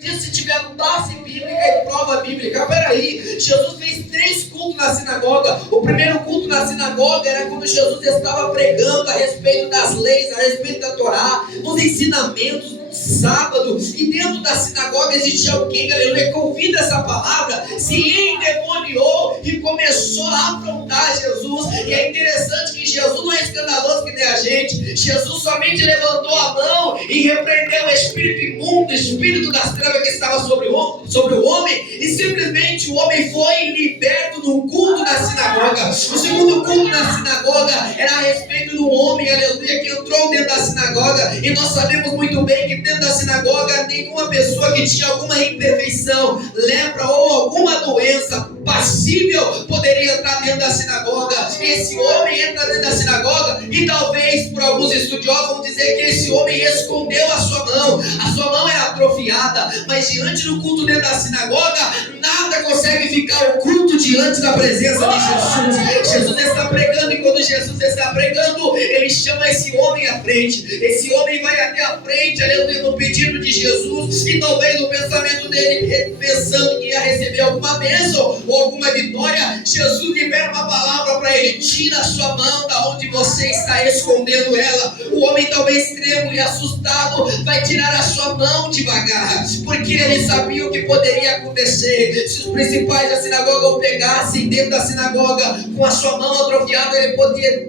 Se tiver base bíblica e prova bíblica, peraí, Jesus fez 3 cultos na sinagoga. O primeiro culto na sinagoga era quando Jesus estava pregando a respeito das leis, a respeito da Torá, dos ensinamentos, no sábado. E dentro da sinagoga existia alguém, aleluia, que ouvindo essa palavra se endemoniou e começou a afrontar Jesus. E é interessante que Jesus não é escandaloso que nem a gente. Jesus somente levantou a mão e repreendeu o espírito imundo, o espírito das trevas que estava sobre o homem, e simplesmente o homem foi liberto no culto da sinagoga. O segundo culto da sinagoga era a respeito do homem, aleluia, que entrou dentro da sinagoga. E nós sabemos muito bem que dentro da sinagoga nenhuma pessoa que tinha alguma imperfeição, lepra ou alguma doença passível poderia entrar dentro da sinagoga. Esse homem entra dentro da sinagoga e talvez por alguns estudiosos vão dizer que esse homem escondeu a sua mão era atrofiada, mas diante do culto dentro da sinagoga nada consegue ficar oculto diante da presença de Jesus. Jesus está pregando, e quando Jesus está pregando, ele chama esse homem à frente. Esse homem vai até a frente, aleluia, no pedido de Jesus, e talvez no pensamento dele, pensando que ia receber alguma bênção ou alguma vitória, Jesus libera uma palavra para ele: tira a sua mão da onde você está escondendo ela. O homem, talvez trêmulo e assustado, vai tirar a sua mão devagar, porque ele sabia o que poderia acontecer. Se os principais da sinagoga o pegassem dentro da sinagoga com a sua mão atrofiada, ele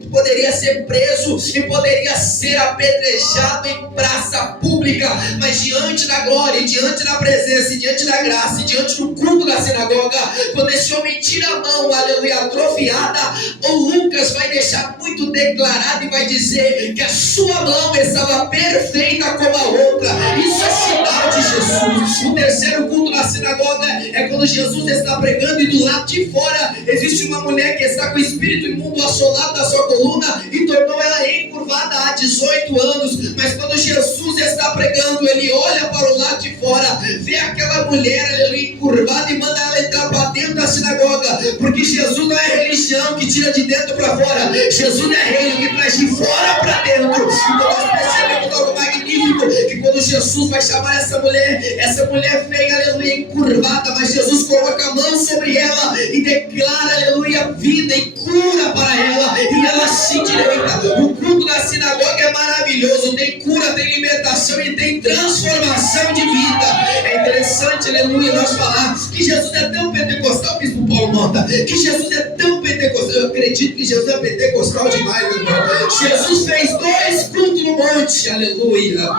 poderia ser preso e poderia ser apedrejado em praça pública. Mas diante da glória, diante da presença, diante da graça, diante do culto da sinagoga, quando esse homem tira a mão, aleluia, atrofiada, o Lucas vai deixar muito declarado e vai dizer que a sua mão estava perfeita como a outra. Isso é sinal de Jesus. O terceiro culto na sinagoga é quando Jesus está pregando e do lado de fora existe uma mulher que está com o espírito imundo assolado da sua coluna e tornou ela encurvada há 18 anos. Mas quando Jesus está pregando, ele olha para o lado de fora, vê aquela mulher, aleluia, encurvada, e manda ela entrar para dentro da sinagoga, porque Jesus não é religião que tira de dentro para fora. Jesus é reino que traz de fora para dentro. Então nós percebemos algo magnífico, que quando Jesus vai chamar essa mulher vem, aleluia, encurvada, mas Jesus coloca a mão sobre ela e declara, aleluia, vida e cura para ela, e ela se endireita. O culto da sinagoga é maravilhoso, tem cura, tem libertação e tem transformação de vida. É interessante, aleluia, nós falar que Jesus é tão pentecostal, bispo Paulo Mota, que Jesus é tão pentecostal. Eu acredito que Jesus é pentecostal demais, meu irmão. Jesus fez 2 cultos no monte, aleluia.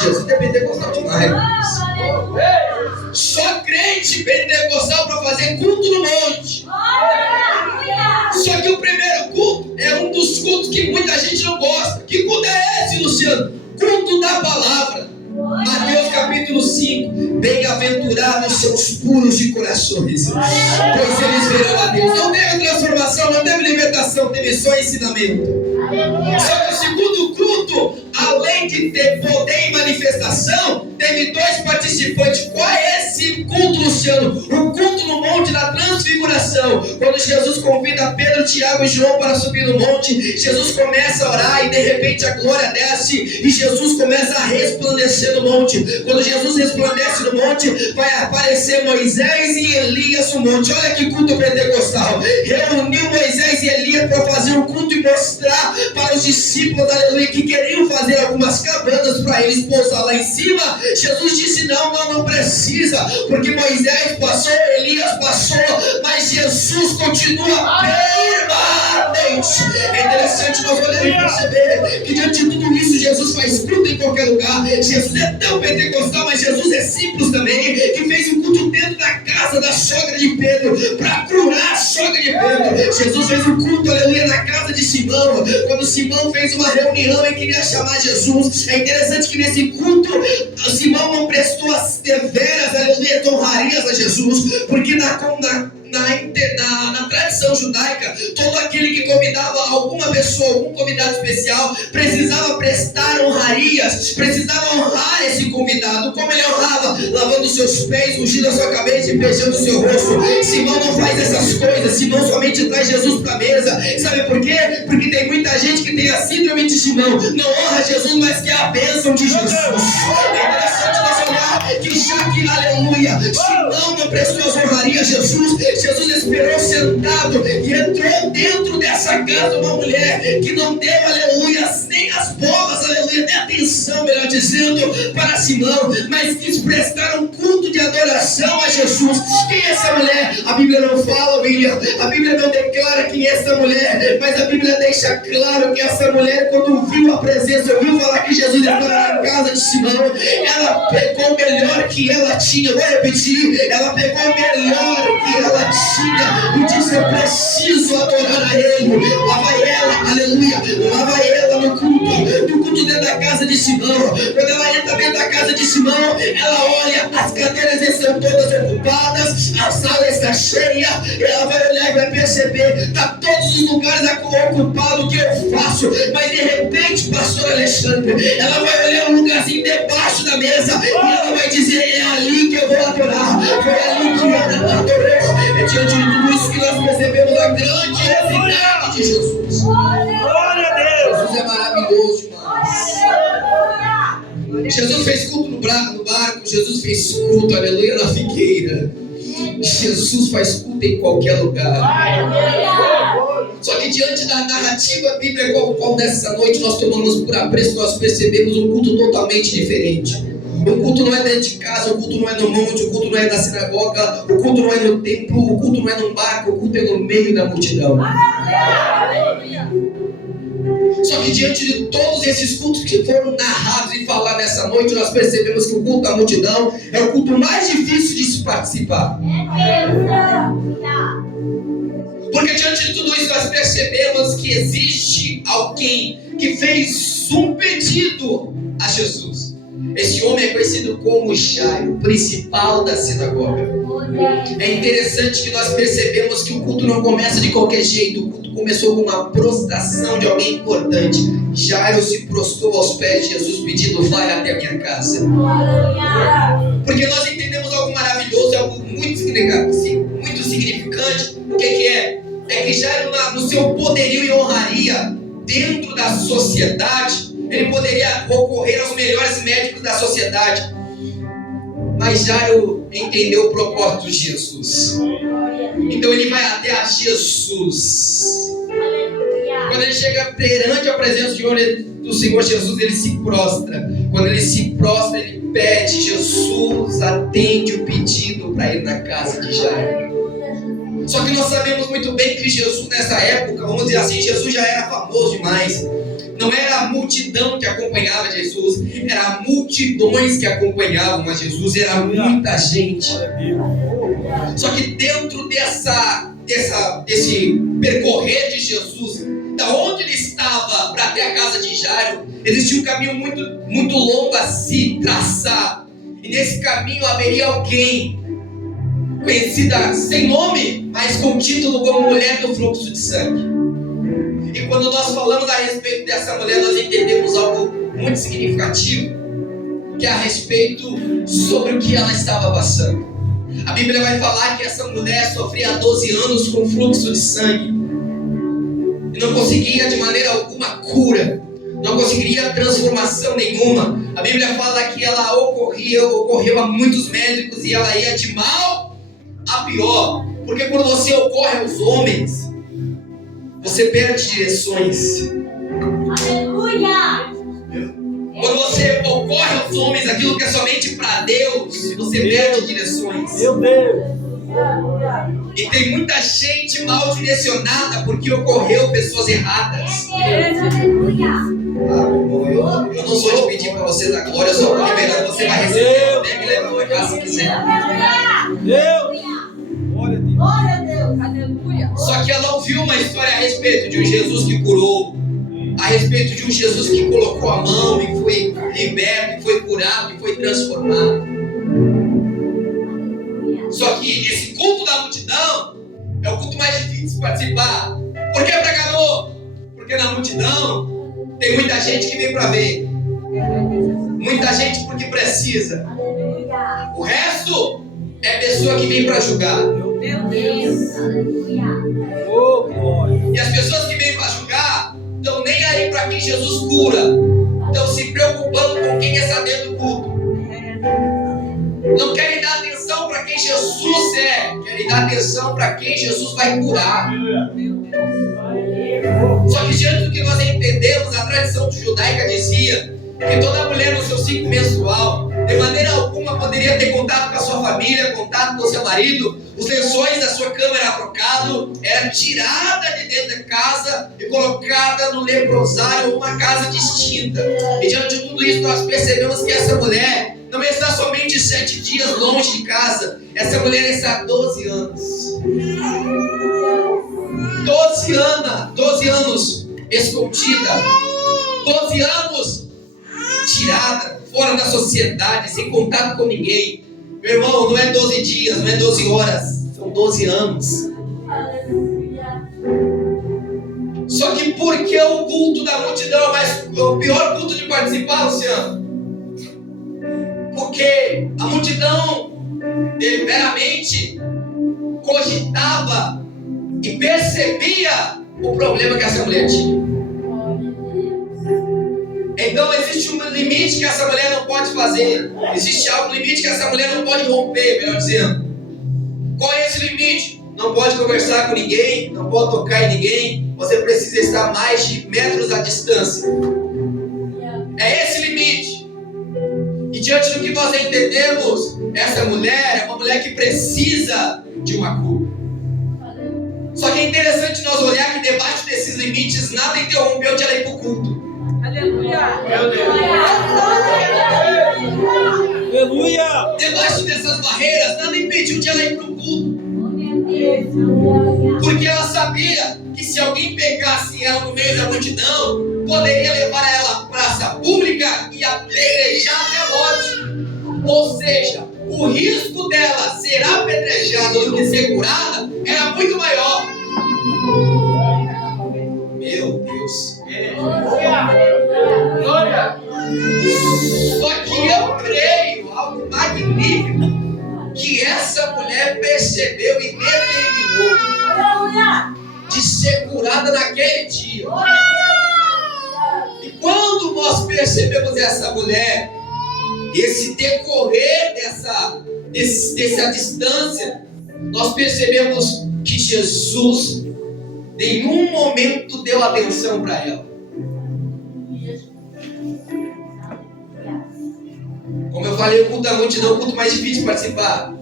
Jesus é pentecostal demais. Só crente pentecostal para fazer culto no monte. Só que o primeiro culto é um dos cultos que muita gente não gosta. Que culto é esse, Luciano? Culto da palavra. Mateus capítulo 5: bem-aventurados são os puros de corações, pois eles verão a Deus. Não teve transformação, não teve libertação, teve só ensinamento. Só que o segundo culto, além de ter poder e manifestação, teve 2 participantes. Qual é esse culto, Luciano? O culto no monte da transfiguração. Quando Jesus convida Pedro, Tiago e João para subir no monte, Jesus começa a orar e de repente a glória desce e Jesus começa a resplandecer no monte. Quando Jesus resplandece no monte, vai aparecer Moisés e Elias no monte. Olha que culto pentecostal. Reuniu Moisés e Elias para fazer um culto e mostrar para os discípulos, aleluia, que queriam fazer algumas cabanas para eles pousar lá em cima. Jesus disse: não precisa, porque Moisés passou, Elias passou, mas Jesus continua permanente. É interessante nós olharmos e perceber que diante de tudo isso, Jesus faz tudo em qualquer lugar. Jesus é tão pentecostal, mas Jesus é simples também, que fez um culto dentro da casa da sogra de Pedro, para curar a sogra de Pedro. Jesus fez um culto, aleluia, na casa de Simão, quando Simão fez uma reunião e queria chamar Jesus. É interessante que nesse culto, Simão não prestou as deveras, aleluia, honrarias a Jesus, porque na tradição judaica, todo aquele que convidava alguma pessoa, algum convidado especial, precisava prestar honrarias, precisava honrar esse convidado. Como ele honrava? Lavando seus pés, ungindo a sua cabeça e beijando o seu rosto. Simão não faz essas coisas. Simão somente traz Jesus para a mesa. Sabe por quê? Porque tem muita gente que tem a síndrome de Simão, não honra Jesus, mas quer a bênção de Jesus. É interessante nós olharmos que já que, aleluia, Simão não prestou as honrarias a Jesus, Jesus esperou sentado e entrou dentro dessa casa uma mulher que não deu, aleluia, nem as bolas, aleluia, nem atenção, melhor dizendo, para Simão, mas quis prestar um culto de adoração a Jesus. Quem é essa mulher? A Bíblia não fala, William, a Bíblia não declara quem é essa mulher, mas a Bíblia deixa claro que essa mulher, quando viu a presença, ouviu falar que Jesus estava na casa de Simão, ela pegou o melhor que ela tinha. Vou repetir, ela pegou o melhor que ela tinha e disse: eu preciso adorar a Ele. Lá vai ela, aleluia, lá vai ela no culto dentro da casa de Simão. Quando ela entra dentro da casa de Simão, ela olha, as cadeiras estão todas ocupadas, a sala está cheia, ela vai olhar e vai perceber, está todos os lugares ocupados. O que eu faço? Mas de repente, pastor Alexandre, ela vai olhar um lugarzinho debaixo da mesa e ela vai dizer: é ali que eu vou adorar. Foi ali que ela adorou. É diante de tudo isso que nós percebemos a grandiosidade de Jesus. Glória a Deus! Jesus é maravilhoso demais. Jesus fez culto no barco, Jesus fez culto, aleluia, na figueira. Jesus faz culto em qualquer lugar. Só que diante da narrativa bíblica qual nessa noite nós tomamos por apreço, nós percebemos um culto totalmente diferente. O culto não é dentro de casa, o culto não é no monte, o culto não é na sinagoga, o culto não é no templo, o culto não é num barco, o culto é no meio da multidão. Só que diante de todos esses cultos que foram narrados e falados nessa noite, nós percebemos que o culto da multidão é o culto mais difícil de se participar. Porque diante de tudo isso nós percebemos que existe alguém que fez um pedido a Jesus. Esse homem é conhecido como Jairo, o principal da sinagoga. É interessante que nós percebemos que o culto não começa de qualquer jeito. O culto começou com uma prostração de alguém importante. Jairo se prostrou aos pés de Jesus pedindo: vai até a minha casa. Porque nós entendemos algo maravilhoso, algo muito significante. O que é? É que Jairo, no seu poderio e honraria dentro da sociedade, ele poderia recorrer aos melhores médicos da sociedade. Mas Jairo entendeu o propósito de Jesus. Então ele vai até a Jesus. Quando ele chega perante a presença do Senhor Jesus, ele se prostra. Quando ele se prostra, ele pede. Jesus atende o pedido para ir na casa de Jairo. Só que nós sabemos muito bem que Jesus nessa época, vamos dizer assim, Jesus já era famoso demais. Não era a multidão que acompanhava Jesus, era multidões que acompanhavam a Jesus, era muita gente. Só que dentro desse percorrer de Jesus, da onde ele estava para até a casa de Jairo, existia um caminho muito longo a se traçar. E nesse caminho haveria alguém conhecida sem nome, mas com título como mulher do fluxo de sangue. E quando nós falamos a respeito dessa mulher, nós entendemos algo muito significativo, que é a respeito sobre o que ela estava passando. A Bíblia vai falar que essa mulher sofria há 12 anos com fluxo de sangue e não conseguia de maneira alguma cura, não conseguiria transformação nenhuma. A Bíblia fala que ela ocorreu a muitos médicos e ela ia de mal a pior, porque quando você ocorre aos homens, você perde direções. Aleluia! Quando você ocorre aos homens aquilo que é somente para Deus, você perde direções. Meu Deus! E tem muita gente mal direcionada porque ocorreu pessoas erradas. Aleluia! Eu não sou de pedir para você dar glória, eu só vou liberar, você vai receber. Pega e leva para casa se quiser. Deus! Glória a Deus! Aleluia! Só que ela ouviu uma história a respeito de um Jesus que curou, a respeito de um Jesus que colocou a mão e foi liberto, e foi curado, e foi transformado. Só que esse culto da multidão é o culto mais difícil de participar. Por que, pregador? Porque na multidão tem muita gente que vem para ver, muita gente porque precisa. O resto é pessoa que vem para julgar. Meu Deus! Aleluia! Oh, glória! E as pessoas que vêm para julgar estão nem aí para quem Jesus cura, estão se preocupando com quem está dentro do culto. Jesus é, ele dá atenção para quem Jesus vai curar. Só que diante do que nós entendemos, a tradição judaica dizia que toda mulher no seu ciclo menstrual, de maneira alguma, poderia ter contato com a sua família, contato com o seu marido. Os lençóis da sua cama eram trocados, era tirada de dentro da casa e colocada no leprosário, uma casa distinta. E diante de tudo isso, nós percebemos que essa mulher não está somente 7 dias longe de casa, essa mulher está há 12 anos. 12 anos escondida, 12 anos tirada, fora da sociedade, sem contato com ninguém. Meu irmão, não é 12 dias, não é 12 horas, são 12 anos. Só que por que o culto da multidão é o pior culto de participar, Luciano? Porque a multidão deliberadamente cogitava e percebia o problema que essa mulher tinha. Então existe um limite que essa mulher não pode fazer. Existe um limite que essa mulher não pode romper, melhor dizendo. Qual é esse limite? Não pode conversar com ninguém, não pode tocar em ninguém. Você precisa estar a mais de metros à distância. É esse limite. E diante do que nós entendemos, essa mulher é uma mulher que precisa de uma cura. Só que é interessante nós olhar que debaixo desses limites nada interrompeu de ela ir para o culto. Aleluia. Meu Deus. Aleluia. Debaixo dessas barreiras nada impediu de ela ir para o culto. Porque ela sabia que se alguém pegasse ela no meio da multidão, poderia levar ela à praça pública e apedrejar até a morte. Ou seja, o risco dela ser apedrejada do que ser curada era muito maior. Meu Deus. Glória. Só que eu creio, algo magnífico, que essa mulher percebeu e determinou de ser curada naquele dia. E quando nós percebemos essa mulher, esse decorrer dessa distância, nós percebemos que Jesus, em nenhum momento, deu atenção para ela. Como eu falei, o culto da multidão é o culto mais difícil de participar.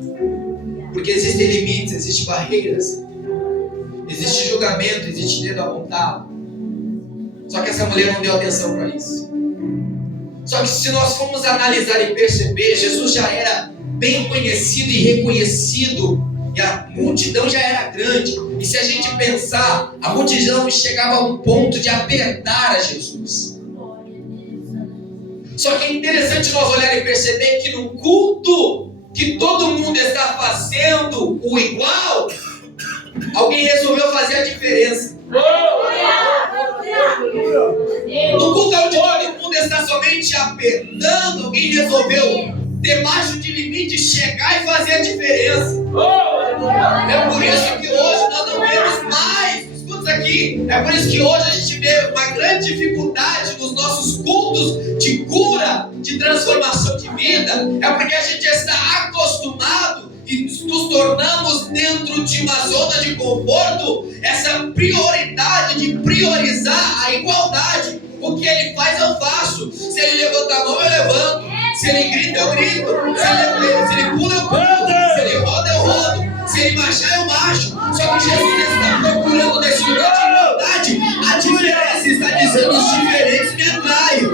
Porque existem limites, existem barreiras, existe julgamento, existe dedo apontado. Só que essa mulher não deu atenção para isso. Só que se nós formos analisar e perceber, Jesus já era bem conhecido e reconhecido, e a multidão já era grande. E se a gente pensar, a multidão chegava a um ponto de apertar a Jesus. Só que é interessante nós olhar e perceber que no culto que todo mundo está fazendo o igual, alguém resolveu fazer a diferença. No culto onde todo mundo está somente apertando, alguém resolveu, debaixo de limite, chegar e fazer a diferença. É por isso que hoje nós não vemos mais, escuta isso aqui, é por isso que hoje a gente vê uma grande dificuldade nos nossos cultos de cura, de transformação de vida, é porque a gente está acostumado e nos tornamos dentro de uma zona de conforto, essa prioridade de priorizar a igualdade. O que ele faz, eu faço. Se ele levanta a mão, eu levanto. Se ele grita, eu grito. Se ele pula, eu pulo. Se ele roda, eu rodo. Se ele marchar, eu marcho. Só que Jesus está procurando nesse lugar de igualdade. A diferença está dizendo: os diferentes me atraem.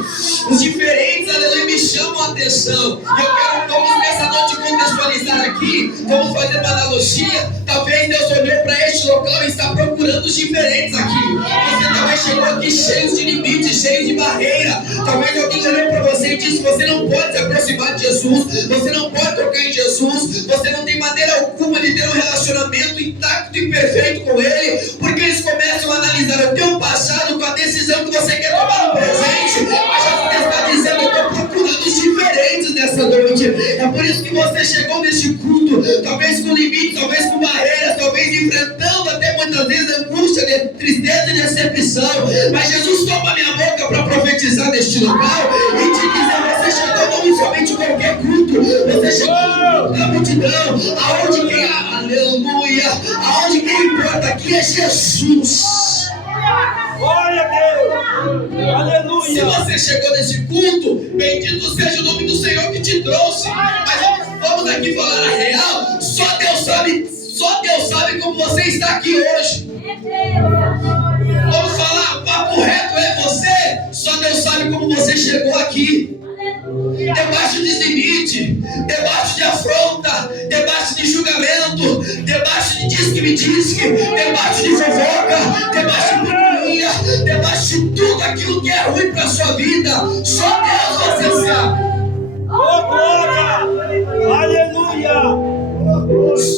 Os diferentes, aleluia, me chamam a atenção. E eu quero, vamos nessa noite contextualizar aqui. Vamos fazer uma analogia. Talvez Deus olhou para este local e está procurando os diferentes aqui. Você talvez chegou aqui cheio de limites, cheio de barreira. Talvez alguém olhou para você e disse: você não pode se aproximar de Jesus, você não pode tocar em Jesus, você não tem maneira alguma de ter um relacionamento intacto e perfeito com Ele, porque eles começam a analisar o teu passado com a decisão que você quer tomar no presente. Mas Jesus está dizendo: eu estou procurando os diferentes nessa noite. É por isso que você chegou neste culto, talvez com limites, talvez com barreiras, talvez enfrentando até muitas vezes angústia, tristeza e decepção. Mas Jesus toma minha boca para profetizar neste local e te dizer: você chegou não somente em qualquer culto, você chegou na multidão, aonde quem, aleluia, aonde quem importa aqui é Jesus. Glória a Deus. Aleluia. Se você chegou nesse culto, bendito seja o nome do Senhor que te trouxe. Mas vamos aqui falar a real. Só Deus sabe como você está aqui hoje. Vamos falar, papo reto é você. Só Deus sabe como você chegou aqui. Debaixo de limite, debaixo de afronta, debaixo de julgamento, debaixo de disque-me-disque, debaixo de fofoca, debaixo de picuinha, debaixo de tudo aquilo que é ruim para a sua vida. Só Deus você sabe. Oh, glória! Aleluia!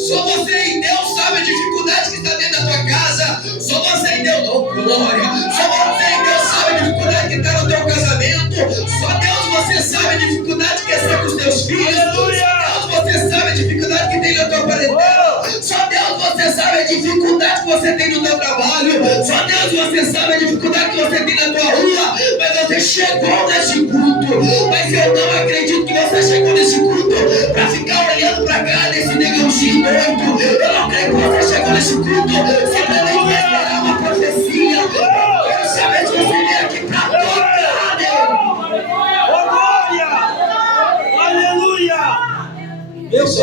Só você e Deus sabe a dificuldade que está dentro da tua casa. Só você e Deus, oh glória! Só você e Deus sabe a dificuldade que está no teu casamento. Só Deus você sabe a dificuldade que é ser com os teus filhos. Só Deus você sabe a dificuldade que tem na tua parentela. Só Deus você sabe a dificuldade que você tem no teu trabalho. Só Deus você sabe a dificuldade que você tem na tua rua. Mas você chegou nesse culto. Mas eu não acredito que você chegou nesse culto para ficar olhando para cá desse negãozinho doido. Eu não creio que você chegou nesse culto simplesmente para esperar uma profecia. Eu quero saber se você veio aqui para tocar, Deus. Oh, glória! Aleluia! Meu Deus!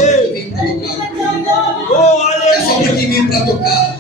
Oh, É só aleluia! para quem veio para tocar.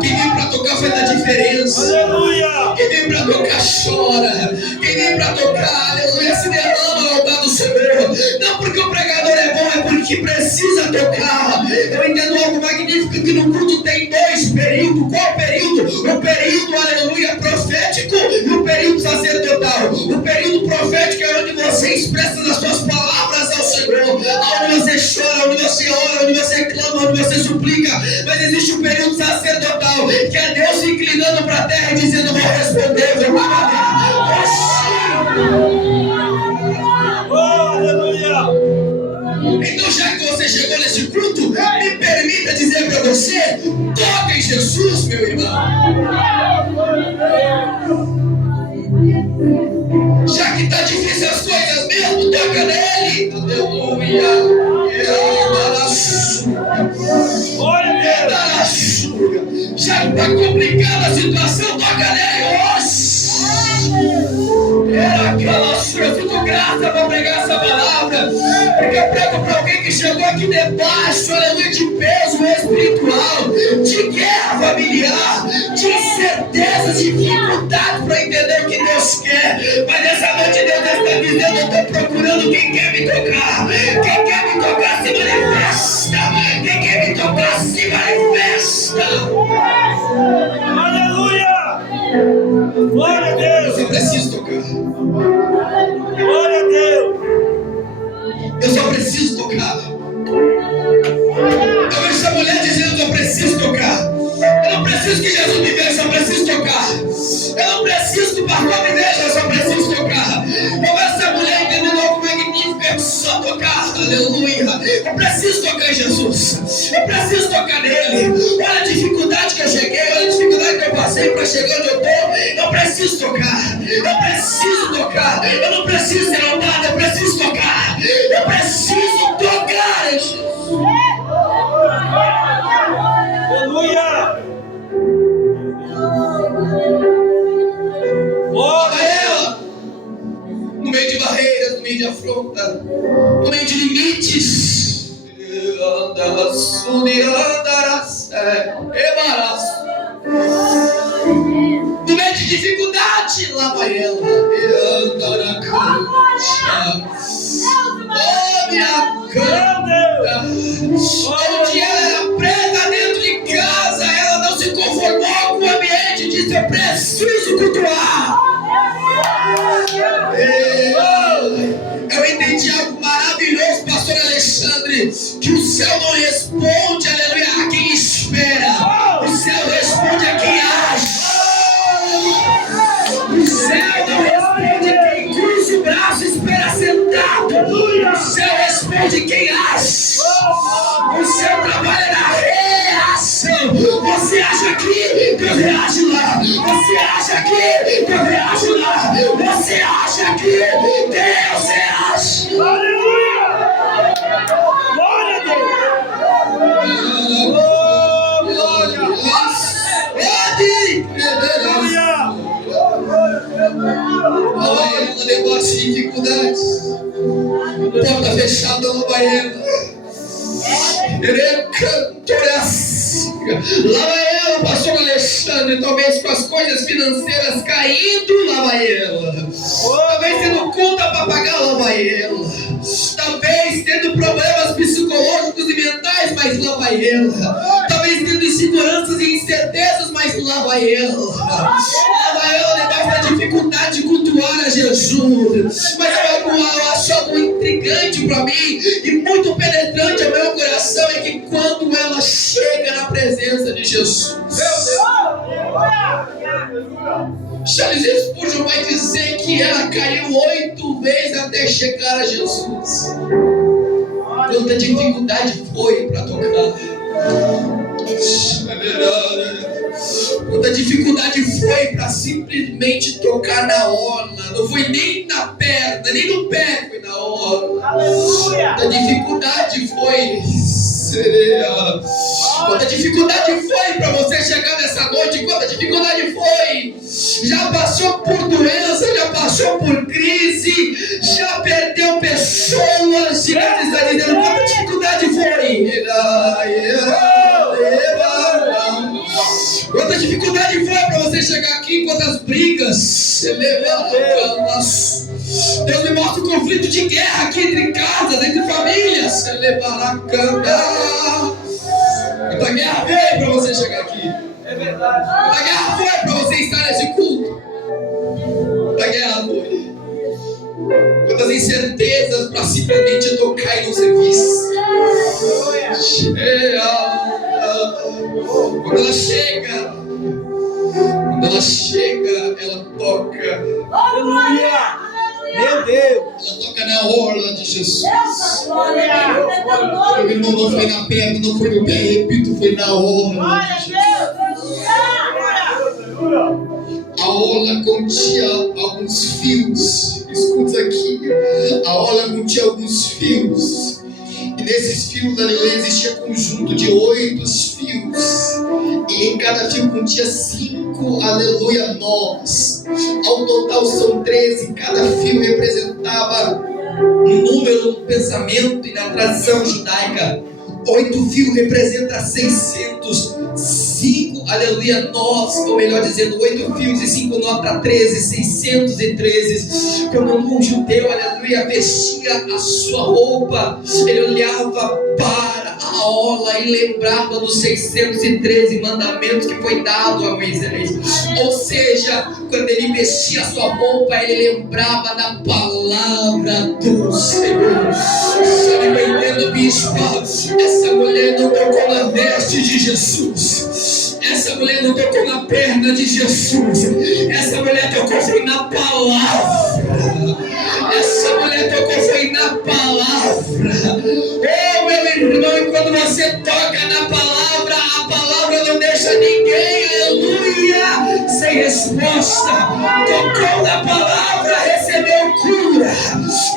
Quem veio para tocar faz a diferença. Aleluia! Quem vem pra tocar chora. Quem vem pra tocar, aleluia, se derrama ao altar do Senhor. Não porque o pregador é bom, é porque precisa tocar. Eu entendo algo magnífico que no culto tem dois períodos. Qual período? O período, aleluia, profético e o período sacerdotal. O período profético é onde você expressa as suas palavras ao Senhor. Onde você chora, onde você ora, onde você clama, onde você suplica. Mas existe o período sacerdotal, que é Deus se inclinando para a terra e dizendo: vou responder, vou pagar. Oh, aleluia! Então, já que você chegou nesse culto, me permita dizer para você: toca em Jesus, meu irmão. Já que está difícil as coisas mesmo, toca nele. Aleluia. Já que está complicada a situação, toca nele hoje. Era aquela sua, eu fico grata para pregar essa palavra, porque eu prego para alguém que chegou aqui debaixo, aleluia, de peso espiritual, de guerra familiar, de incertezas, de dificuldade para entender o que Deus quer. Mas nessa noite Deus está dizendo: eu estou procurando quem quer me tocar. Quem quer me tocar se manifesta. Quem quer me tocar se manifesta. Aleluia! Glória a Deus! Eu preciso tocar. Glória a Deus! Eu só preciso tocar. Eu vejo essa mulher dizendo: eu preciso tocar. Eu não preciso que Jesus me veja, eu só preciso tocar. Eu não preciso que o pastor me veja, eu só preciso tocar. Eu vejo essa mulher entendendo algo magnífico, é só tocar. Aleluia. Eu preciso tocar em Jesus. Eu preciso tocar nele. Olha a dificuldade que eu cheguei, olha a dificuldade que eu passei para chegar onde eu estou. Eu preciso tocar. Eu preciso tocar. Eu não preciso ser notado, eu preciso tocar. Eu preciso tocar em Jesus. Aleluia! Glória a ela. No meio de barreiras, no meio de afronta, no meio de limites. No meio de dificuldade, lá vai ela. Oh, minha canta. Onde ela era presa dentro de casa, ela não se conformou com o ambiente, disse: eu preciso cultuar. Eu entendi algo maravilhoso, pastor Alexandre, que o céu não responde, aleluia, a quem espera. O céu responde a quem age. O céu não responde a quem cruza o braço e espera sentado. O céu responde quem age. O céu trabalha na reação. Você acha aqui, Deus reage lá. Você acha aqui, Deus reage lá. Você acha aqui, Deus reage. Aleluia! Glória a Deus! Oh, glória! Aleluia! Negócio de dificuldades. Porta fechada no banheiro. Lá vai ela, pastor Alexandre, talvez com as coisas financeiras caindo, lá vai ela. Talvez tendo conta para pagar, lá vai ela. Talvez tendo problemas psicológicos e mentais, mas lá vai ela. Talvez tendo inseguranças e incertezas, mas lá vai ela. Lá vai ela, debaixo da dificuldade de cultuar a Jesus. Mas eu acho algo intrigante para mim e muito penetrante ao meu coração, é que quando ela chega na presença de Jesus, Charles Spurgeon vai dizer que ela caiu 8 vezes até chegar a Jesus. Quanta dificuldade foi para tocar. Quanta dificuldade foi para simplesmente tocar na orla. Não foi nem na perna, nem no pé, foi na orla. Quanta dificuldade foi. Quanta dificuldade foi para você chegar nessa noite? Quanta dificuldade foi? Já passou por doença, já passou por crise, já perdeu pessoas. E você está dizendo quanta dificuldade foi? Quanta dificuldade foi para você chegar aqui? Quantas brigas? Deus me mostra o conflito de guerra aqui entre casas, entre famílias. Quanta guerra veio para você chegar aqui? É verdade. Quanta guerra foi para você estar nesse culto? Quanta guerra foi? Quantas incertezas para simplesmente tocar em um serviço? Quando ela chega, ela toca. Aleluia! Meu Deus! Ela toca na orla de Jesus. Meu irmão, não foi na perna, não foi no pé, repito, foi na orla de Jesus. A orla continha alguns fios. Escuta aqui. A orla continha alguns fios. E nesses fios, aleluia, existia um conjunto de 8 fios. E em cada fio continha 5, aleluia, nós. Ao total são 13. Cada fio representava um número no pensamento e na tradição judaica. 8 fios representa 600. 5, aleluia, nós, ou melhor dizendo, 8 fios e 5 nós para 13, 613. Quando um judeu, aleluia, vestia a sua roupa, ele olhava para a orla e lembrava dos 613 mandamentos que foi dado a Moisés. Ou seja, quando ele vestia a sua roupa, ele lembrava da palavra do Senhor. Sabe, eu entendo, bispo, essa mulher não tocou na veste de Jesus. Essa mulher não tocou na perna de Jesus. Essa mulher tocou foi na palavra. Essa mulher tocou foi na palavra. Oh, meu irmão, e quando você toca na palavra, a palavra não deixa ninguém, aleluia, sem resposta. Tocou na palavra, recebeu cura.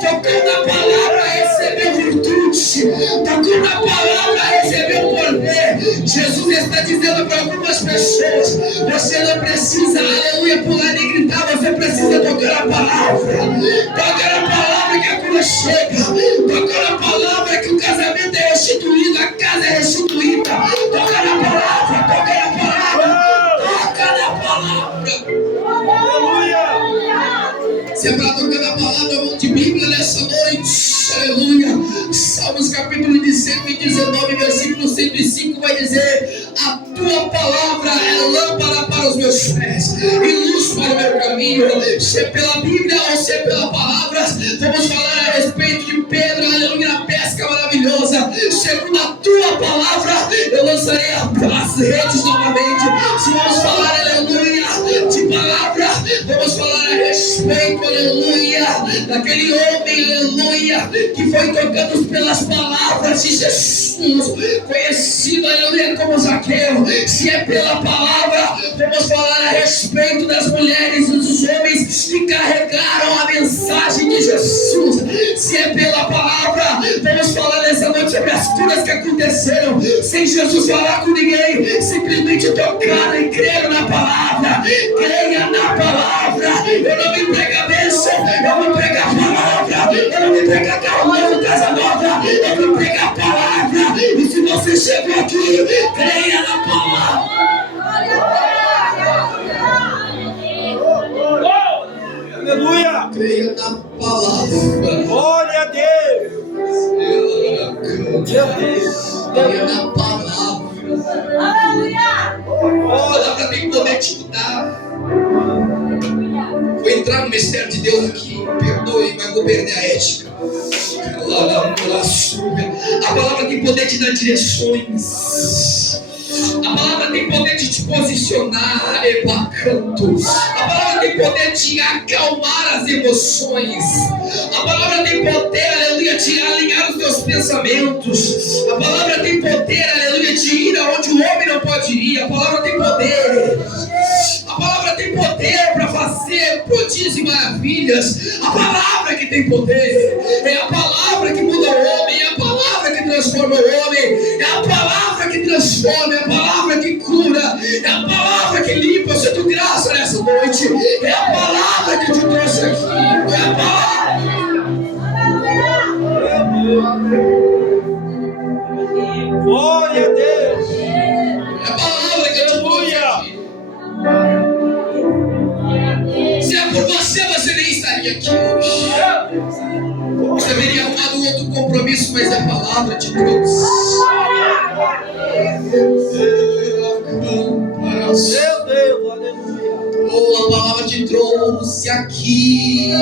Tocou na palavra, recebeu virtude. Tocou na palavra, recebeu poder. Jesus está dizendo para algumas pessoas: você não precisa, aleluia, pular e gritar, você precisa tocar a palavra. Tocar a palavra que a cura chega. Tocar a palavra que o casamento é restituído, a casa é restituída. Tocar a palavra, tocar a palavra, tocar a palavra. Aleluia! Se é para tocar a palavra, vamos de Bíblia nessa noite. Aleluia. Salmos capítulo de 119, versículo 105 vai dizer: a tua palavra é lâmpada para os meus pés e luz para o meu caminho. Se é pela Bíblia ou se é pela palavra, vamos falar a respeito de Pedro, aleluia, na pesca maravilhosa. Segundo a tua palavra, eu lançarei as redes novamente. Se vamos falar, aleluia, de palavra, vamos falar a respeito, aleluia, daquele homem, aleluia, que foi tocado pelas palavras de Jesus. Jesus, conhecido, aleluia, como Zaqueu. Se é pela palavra, vamos falar a respeito das mulheres e dos homens que carregaram a mensagem de Jesus. Se é pela palavra, vamos falar nessa noite sobre as curas que aconteceram sem Jesus falar com ninguém, simplesmente tocaram e creram na palavra. Creia na palavra. Eu não vim pregar bênção, eu vim pregar a palavra. Eu não vim pregar carro novo, casa nova, eu vim pregar a palavra. E se você chegou aqui, creia na palavra. Aleluia. Creia na palavra. Glória a Deus. Meu Deus. Creia na palavra. Aleluia! A palavra tem poder te mudar. Vou entrar no mistério de Deus aqui. Perdoe, mas vou perder a ética. A palavra tem poder de dar direções. A palavra tem poder de te posicionar, ebacanto. A palavra tem poder de acalmar as emoções. A palavra tem poder, aleluia, de alinhar os teus pensamentos. A palavra tem poder, aleluia, de ir aonde o homem não pode ir. A palavra tem poder. A palavra tem poder para fazer prodígios e maravilhas. A palavra que tem poder. É a palavra que muda o homem. É a palavra que transforma o homem. É a palavra que transforma. É a palavra que cura. É a palavra que limpa. Eu sinto graça nessa noite. É a palavra que te trouxe aqui. É a palavra. Glória a Deus. É a palavra que eu te trouxe aqui. Se é por você, você nem estaria aqui hoje. Você teria arrumado um outro compromisso, mas a palavra te trouxe. Meu Deus, aleluia. Oh, a palavra te trouxe aqui.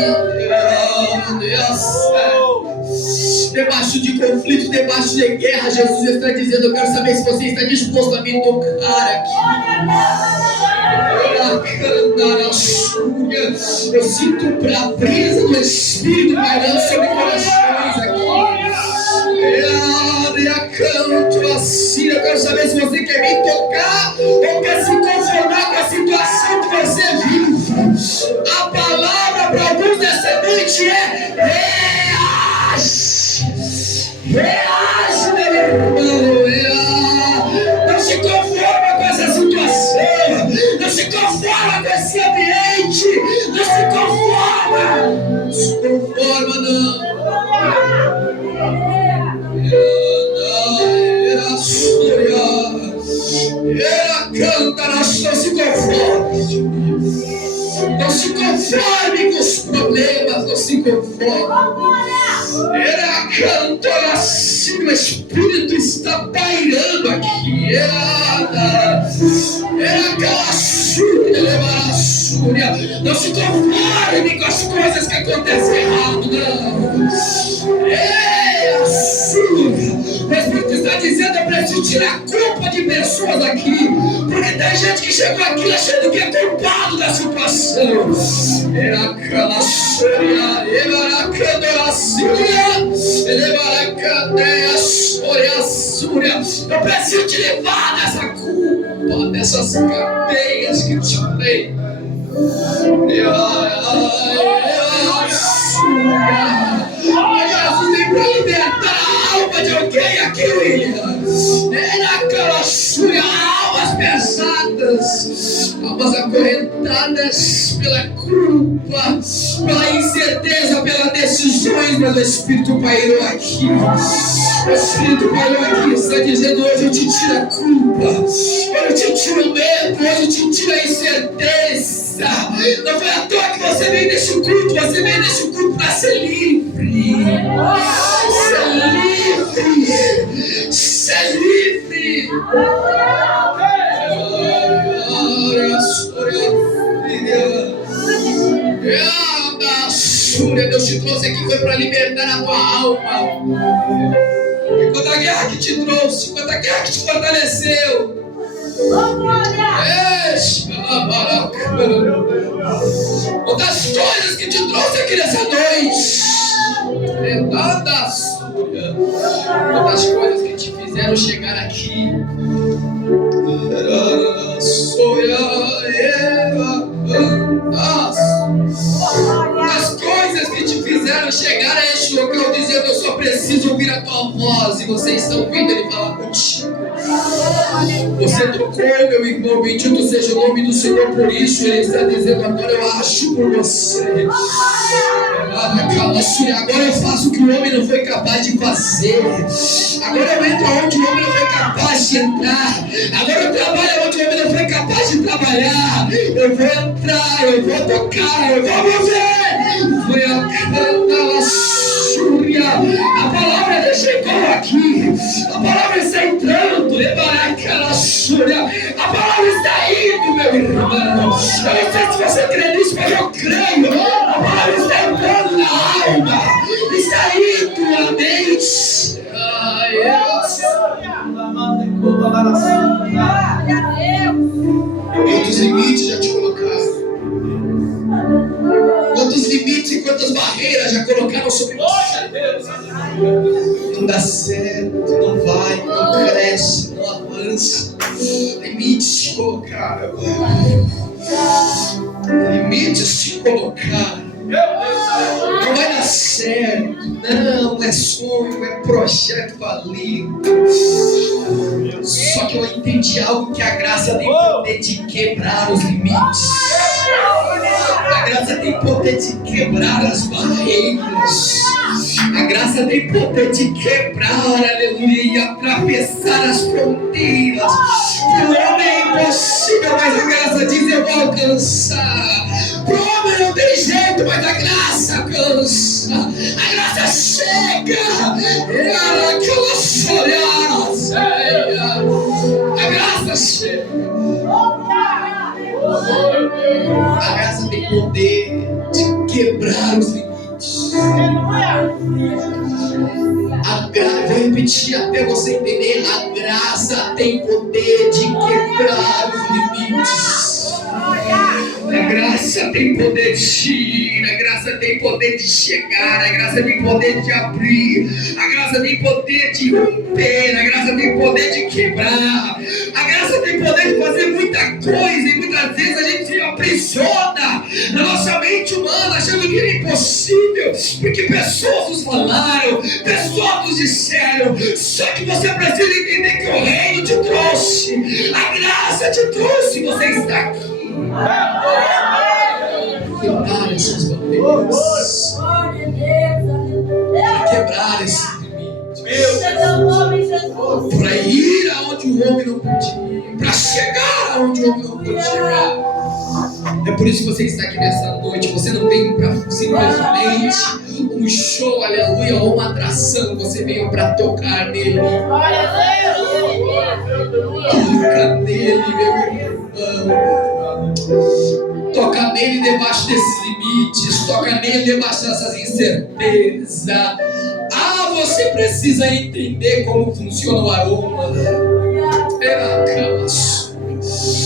Debaixo de conflito, debaixo de guerra, Jesus está dizendo: eu quero saber se você está disposto a me tocar aqui. Eu sinto a brisa do Espírito pairando sobre corações aqui. Canto assim. Eu quero saber se você quer me tocar ou quer se conformar com a situação que você vive. A palavra para alguns dessa noite é: reage. Reage, meu irmão. Não se conforma com essa situação. Não se conforma com esse ambiente. Não se conforma. Não se conforma, não. Ela canta, não se conforme. Não se conforme com os problemas. Não se conforme. Ela canta assim, o Espírito está pairando aqui. Ela calaçúria. Não se conforme com as coisas que acontecem errado, não. O Espírito está dizendo: eu preciso tirar a culpa de pessoas aqui, porque tem gente que chegou aqui achando que é culpado da situação. Eu preciso te livrar dessa culpa, dessas cadeias que te prendem. Jesus vem para libertar a alma de alguém aqui, William. Almas pesadas, almas acorrentadas pela culpa, pela incerteza, pelas decisões, mas o Espírito pairou aqui. O Espírito pairou aqui, está dizendo: hoje eu te tiro a culpa, hoje eu te tiro o medo, hoje eu te tiro a incerteza. Não foi à toa que você veio nesse culto, você veio nesse culto para ser livre. Ser livre. Ser livre. Deus te trouxe aqui foi para libertar a tua alma. E quanta guerra que te trouxe, quanta guerra que te fortaleceu. Quantas coisas que te trouxe aqui nessa noite. Quantas coisas que te fizeram. fizeram chegar aqui. As coisas que te fizeram chegar a este local dizendo: eu só preciso ouvir a tua voz, e você está ouvindo Ele falar contigo. Você tocou, meu irmão, bendito seja o nome do Senhor, por isso Ele está dizendo: agora eu acho por você. Agora eu faço o que o homem não foi capaz de fazer. Agora eu entro onde o homem não foi capaz de entrar. Agora eu trabalho onde o homem não foi capaz de trabalhar. Eu vou entrar, eu vou tocar, eu vou mover. A palavra já chegou aqui. A palavra está entrando. A palavra está indo, meu irmão. Eu não sei se você crê nisso, mas eu creio. A palavra está entrando na alma. Está indo na mente. Quantos limites já te colocaram? Quantos limites e quantas barreiras já colocaram sobre você? Não dá certo, não vai, não cresce, não avança. Limites te colocaram. Limites te colocaram. Não vai dar certo. Não, é sonho, é projeto falido. Só que eu entendi algo, que a graça tem poder de quebrar os limites. A graça tem poder de quebrar as barreiras. A graça tem poder de quebrar, aleluia, e atravessar as fronteiras. Para o homem é impossível, mas a graça diz: eu vou alcançar. Para o homem não tem jeito, mas a graça alcança. A graça chega. A graça chega. A graça tem poder de quebrar os limites. Vou repetir até você entender. A graça tem poder de quebrar os limites. A graça tem poder de ir, a graça tem poder de chegar, a graça tem poder de abrir, a graça tem poder de romper, a graça tem poder de quebrar, a graça tem poder de fazer muita coisa, e muitas vezes a gente se aprisiona na nossa mente humana, achando que é impossível, porque pessoas nos falaram, pessoas nos disseram. Só que você precisa entender que o reino te trouxe, a graça te trouxe, você está aqui. Quebrar essas barreiras, quebrar esses limites, para ir aonde o homem não podia, para chegar aonde o homem não pode chegar. É por isso que você está aqui nessa noite. Você não veio para simplesmente um show, aleluia, ou uma atração. Você veio para tocar nele. Toca nele, meu irmão. Toca nele debaixo desses limites. Toca nele debaixo dessas incertezas. Você precisa entender como funciona o aroma.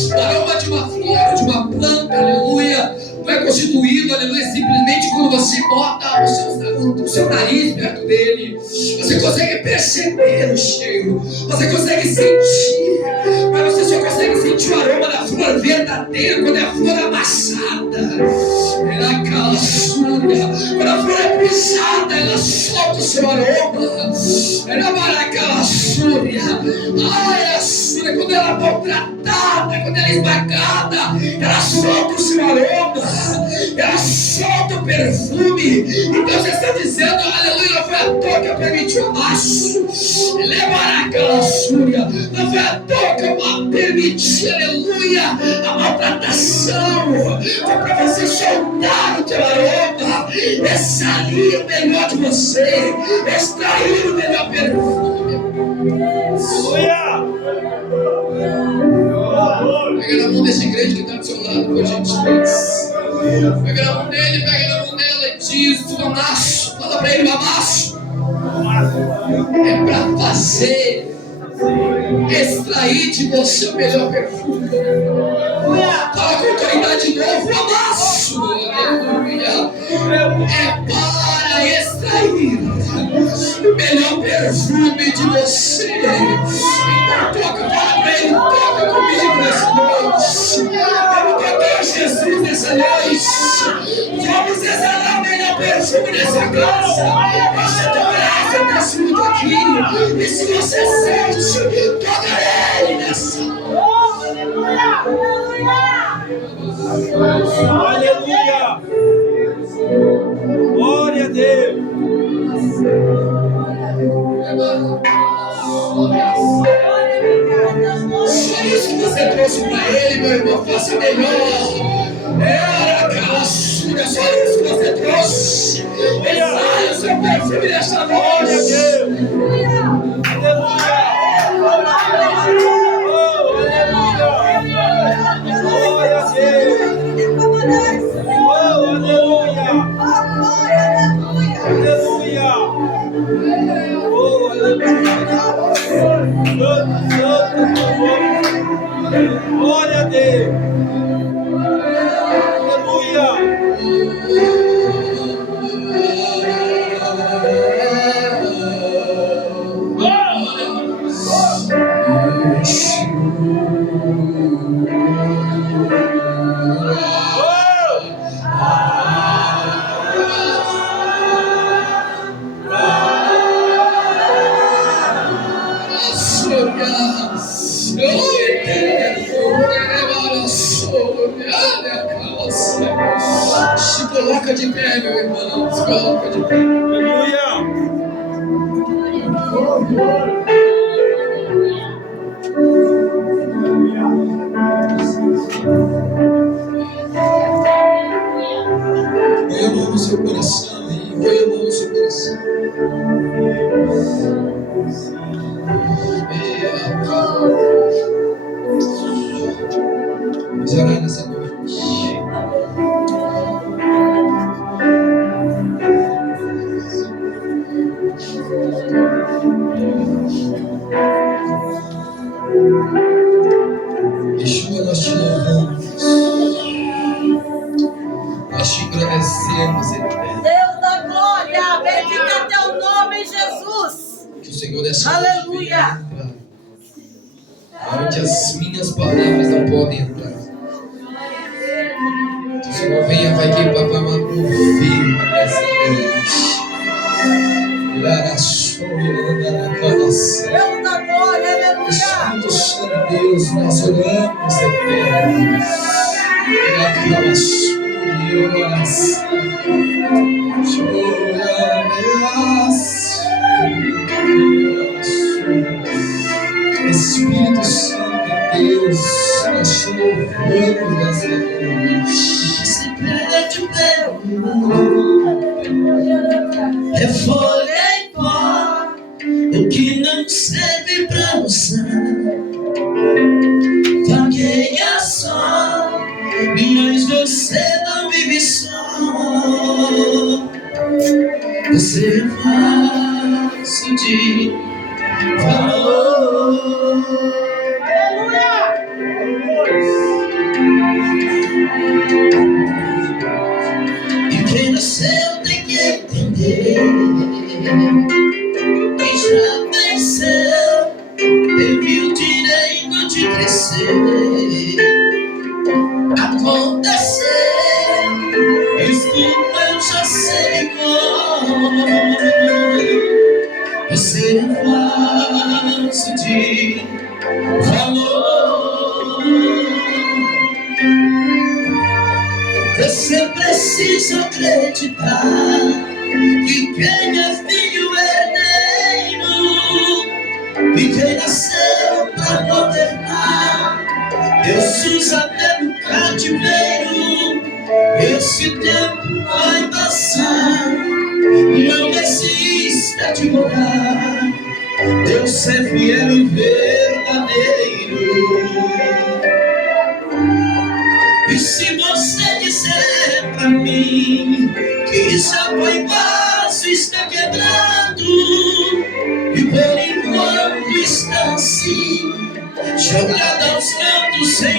O aroma de uma flor, de uma planta, aleluia, não é constituído, aleluia, simplesmente quando você bota o seu nariz perto dele. Você consegue perceber o cheiro, você consegue sentir, mas você só consegue sentir o aroma da flor verdadeira quando é a flor amassada. Quando a flor é pisada, ela solta o seu aroma. Quando ela é maltratada, quando ela é esmagada, ela solta o seu aroma, ela solta o perfume. Então você está dizendo, aleluia, não foi à toa que eu permiti o amasso, não foi à toa que eu permiti, aleluia, a maltratação. Foi para você soltar o teu aroma, extrair o melhor de você, extrair o melhor perfume. Aleluia! Pega na mão desse crente que está do seu lado, por gentileza. Pega na mão dele, pega na mão dela e diz: o amasso. Fala para ele: o amasso é para fazer, extrair de você o melhor perfume. Fala com autoridade de novo: o amasso, aleluia, é para extrair melhor perfume de você. Toca para ele, toca comigo nessa noite. Vamos tocar Jesus nessa noite. Vamos exalar o melhor perfume nessa casa. Essa tua graça está junto aqui. E se você sente, toca ele nessa noite. Aleluia. Glória a Deus. Só isso que você trouxe para ele, meu irmão, faça melhor. Era aquela sua, só isso que você trouxe. Exale o seu perfume nesta noite. Glória a Deus. Aleluia. Oh, aleluia. Glória a Deus. Oh, aleluia. Aleluia. Oh, aleluia. Santo, glória a Deus. Aleluia. Se coloca de pé, meu irmão. Se coloca de pé. Aleluia. Põe a mão no seu coração e põe a mão no seu coração. Vamos orar nessa noite. Yeshua, nós te louvamos. Nós te agradecemos, Eterno. Deus da glória, bendito é teu nome, Jesus. Que o Senhor dessa Aleluia. noite venha entrar onde as minhas palavras não podem entrar. Que o Senhor venha, vai que papai ouvir nessa noite. Deus da glória, aleluia. Espírito Santo de Deus, nós oramos, Eterno. Espírito Santo de Deus, nós te louvamos nessa noite. Se pega de pé, é folha e pó, o que não serve pra usar. Vagueia só, mas você não vive só. Você é fácil de valor. Aleluia. E quem nasceu tem que entender que já venceu, teve o direito de crescer. Aconteceu, isso eu já sei como. Você é fácil de valor. Você precisa acreditar que quem é filho herdeiro e quem nasceu pra governar, Deus usa até no cativeiro. Esse tempo vai passar, não desista de orar. Deus é fiel e verdadeiro. E se você disser pra mim que já foi fácil, está quebrado, e por enquanto está assim, jogado aos cantos sem